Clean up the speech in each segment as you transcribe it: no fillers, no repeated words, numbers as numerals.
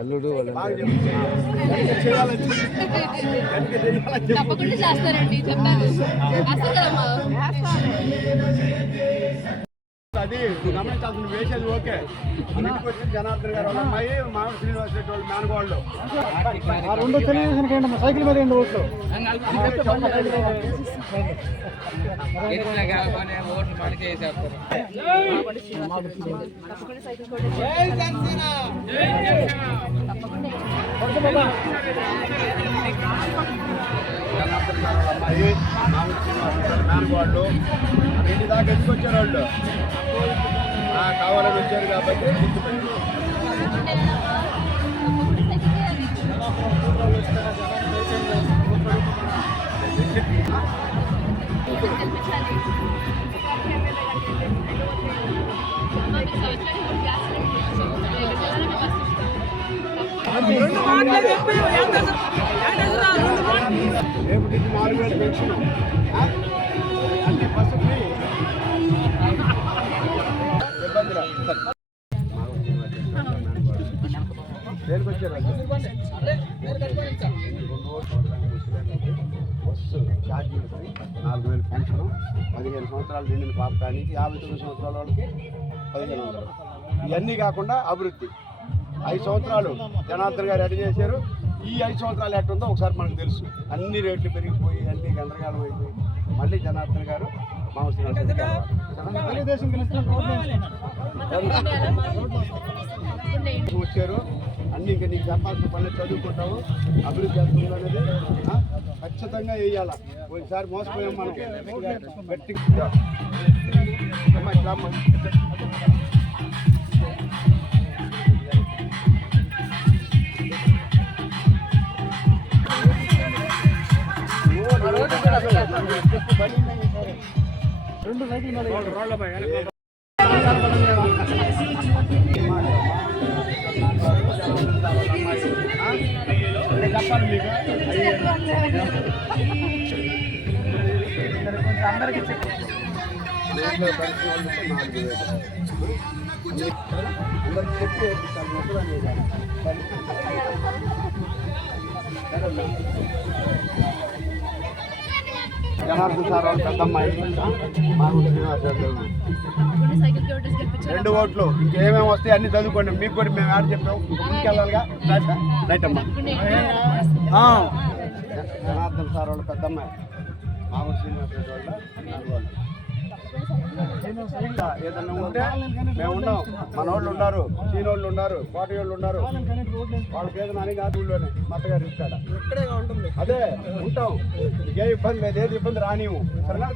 అల్లుడు తప్పకుండా చేస్తారండి చెప్పాను. అది గమనించాల్సిన వేసేది ఓకే. ఇంటికి వచ్చిన జనార్దన్ గారు వాళ్ళ అమ్మాయి మామూలు శ్రీనివాస్ రెడ్డి వాళ్ళు మేనగోళ్ళు రెండు తెలియజేసిన సైకిల్ మీద 2 ఓట్లు జనార్దన్ గారు వాళ్ళ అమ్మాయి మామూలు శ్రీనివాస్ రెడ్డి మేనగోళ్ళు ఇంటి దాకా ఎందుకు వచ్చారు వాళ్ళు కావాలని వచ్చారు కాబట్టి రేపు 4,000 పెన్షన్ అన్ని బస్సు ఫ్రీ. దేనికి వచ్చారు బస్సు ఛార్జీలు 4,000 పెన్షన్, 15 సంవత్సరాలు నిండిన పాప కానీ 59 సంవత్సరాల వాళ్ళకి 1,500. ఇవన్నీ కాకుండా అభివృద్ధి 5 సంవత్సరాలు జనార్దన్ గారు ఎడ చేశారు. ఈ 5 సంవత్సరాలు ఎట్టుందో ఒకసారి మనకు తెలుసు. అన్ని రేట్లు పెరిగిపోయి అన్ని గందరగోళం అయిపోయి మళ్ళీ జనార్దన్ గారు వచ్చారు. అన్ని ఇంకా నీకు చెప్పాల్సిన పనులు చదువుకుంటావు, అభివృద్ధి చేస్తుంది అనేది ఖచ్చితంగా వేయాల. ఒకసారి మోసపోయాం మనం గట్టిగా. రెండు సైకిల్ చెప్పాలి మీకు అందరికీ చెప్పి జనార్దన్ సార్ వాళ్ళు పెద్దమ్మాయి మామూలు శ్రీనివాస్ రెడ్డి 2 ఓట్లు. ఇంకేమేమి వస్తాయి అన్ని చదువుకోండి. మీకు కూడా మేము యాడ్ చెప్పాము. ముందుకెళ్ళాలిగా రైట్ అమ్మా. జనార్దన్ సార్ వాళ్ళు పెద్దమ్మాయి మామూలు శ్రీనివాస్ రెడ్డి వాళ్ళు ఏదన్నా ఉంటే మేము ఉన్నాం. మన వాళ్ళు ఉన్నారు, చీనోళ్ళు ఉన్నారు, కోటయోళ్ళు ఉన్నారు. వాళ్ళకి ఏదైనా అని కాదు ఊళ్ళోనే మత్తగారు ఇస్తాడా అదే ఉంటాం. ఏ ఇబ్బంది లేదు, ఏది ఇబ్బంది రానివ్వు. సరేనా?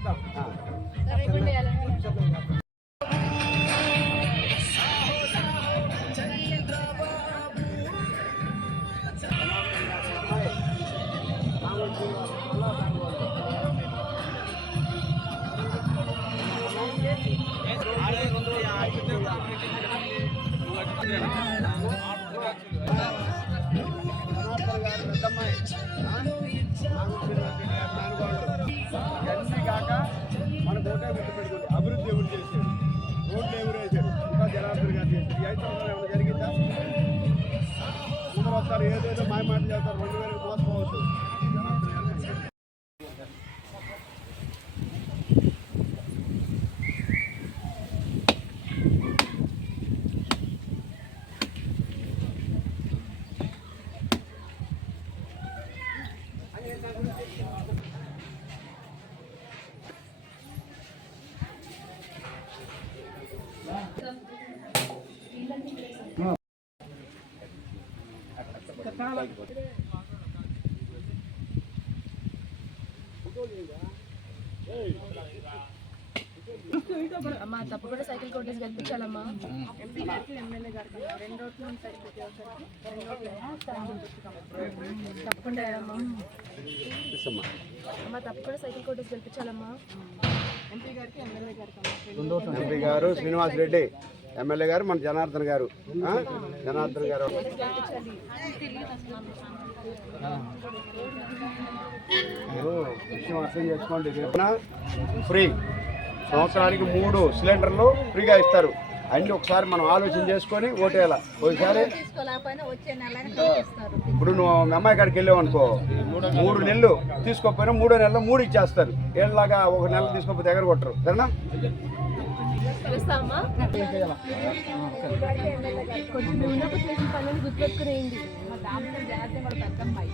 ఇవన్నీ కాక మన కోటే పెట్టుకోండి. అభివృద్ధి ఎవరు చేశారు, రోడ్లు ఎవరు వేశారు, ఇంకా జనార్దన్ గారు చేశారు. ఈ 5 సంవత్సరాలు ఏమైనా జరిగిందా? ముందు వస్తారు ఏదేదో మాయమాటలు చేస్తారు. 2,000 మోసపోవచ్చు. అమ్మా తప్పకుండా సైకిల్ కొట్టేసి గెలిపించాలమ్మా. ఎంపీ గారికి ఎమ్మెల్యే గారికి 2 ఓట్లు ఉంటాయి. తప్పకుండా అమ్మా తప్పకుండా సైకిల్ కొట్టేసి గెలిపించాలమ్మా. ఎంపీ గారికి ఎమ్మెల్యే గారికి ఎంపీ గారు శ్రీనివాస్ రెడ్డి, ఎమ్మెల్యే గారు మన జనార్దన్ గారు. జనార్దన్ గారు మీరు విషయం అర్థం చేసుకోండి. రేపున ఫ్రీ సంవత్సరానికి 3 సిలిండర్లు ఫ్రీగా ఇస్తారు. అన్నీ ఒకసారి మనం ఆలోచన చేసుకొని ఓటేయాల. ఒకసారి ఇప్పుడు నువ్వు మీ అమ్మాయి కాడికి వెళ్ళావు అనుకో, 3 నెలలు తీసుకోకపోయినా 3వ నెలలో 3 ఇచ్చేస్తారు. ఏళ్ళలాగా 1 నెల తీసుకోకపోతే ఎగర కొట్టరు. సరేనా? కొంచెం ఉన్నప్పుడు చేసిన పనులు గుర్తుపెట్టుకునేయండి. మా దాంట్లో జాగ్రత్త కూడా పెద్దమ్మాయి.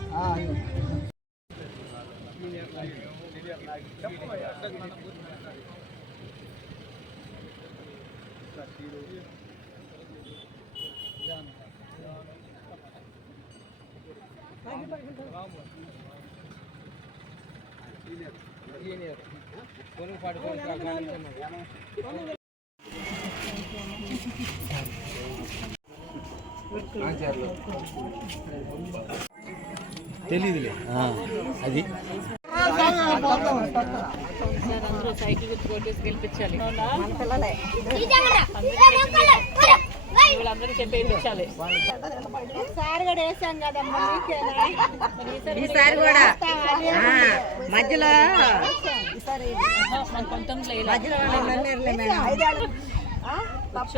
తెలీదులే అది. అందరూ సైకిల్ గుర్తు కొట్టేసి గెలిపించాలి. వీళ్ళందరికీ చెప్పి వేయించాలి. ఈసారి కూడా మధ్యలో మన 19లో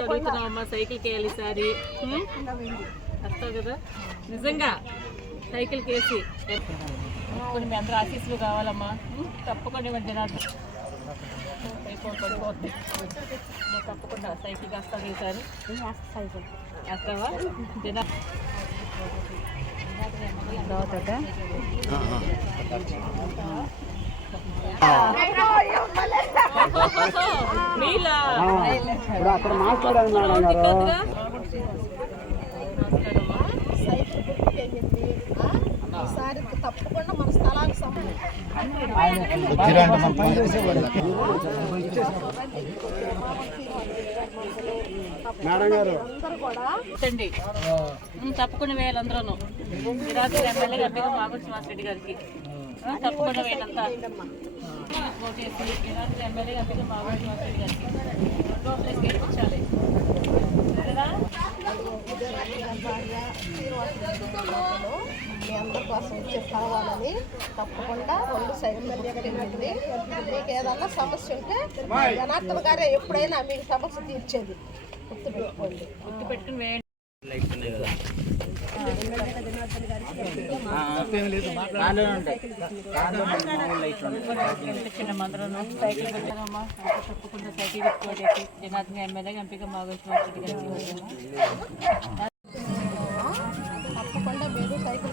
అడుగుతున్నామమ్మా, సైకిల్కి వేయాలి ఈసారి. వస్తావు కదా నిజంగా సైకిల్కి వేసి. కొన్ని మీ అందరూ ఆశీస్సులు కావాలమ్మా. తప్పకుండా ఇవ్వండి. తప్పకుండా సైకిల్కి వస్తావు ఈసారి. వేస్తావా? అక్కడ మాట్లాడాను మేడం గారు. తప్పకుండా మన స్థలానికి సంబంధించి మేడం గారు తప్పకుండా వేయాలి. అందరూ రాత్రి ఎమ్మెల్యే ఎంపీగా మాగుంట శ్రీనివాసరెడ్డి గారికి తప్పకుండా వేయాలంతా ఓటేసి రాత్రి ఎమ్మెల్యే ఎంపీగా మాగుంట శ్రీనివాసరెడ్డి గారికి ప్లేస్ గెలిపించాలి. మీ అందరి కోసం వచ్చే కావాలని తప్పకుండా 2 ఎమ్మెల్యే గారు వెళ్ళండి. మీకు ఏదన్నా సమస్య ఉంటే జనార్దన్ గారే ఎప్పుడైనా మీకు సమస్య తీర్చేది. గుర్తుపెట్టుకోండి. గుర్తుపెట్టుకుని వేయండి. అందరూ సైకిల్ పెట్టామమ్మా. తప్పకుండా సైకిల్ పెట్టుకోవడానికి జనార్దన్ ఎమ్మెల్యే ఎంపీగా మాగుంట శ్రీనివాసరెడ్డి గారికి తప్పకుండా మీరు సైకిల్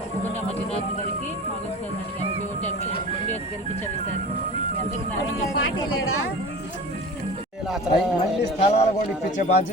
తప్పకుండా మా జనార్దన్ గారికి మాగుంట శ్రీనివాసరెడ్డి గారికి ఓటు ఎమ్మెల్యే గెలిపించాలి సార్. మళ్ళీ స్థలాలు కూడా ఇప్పించే బాధ్యత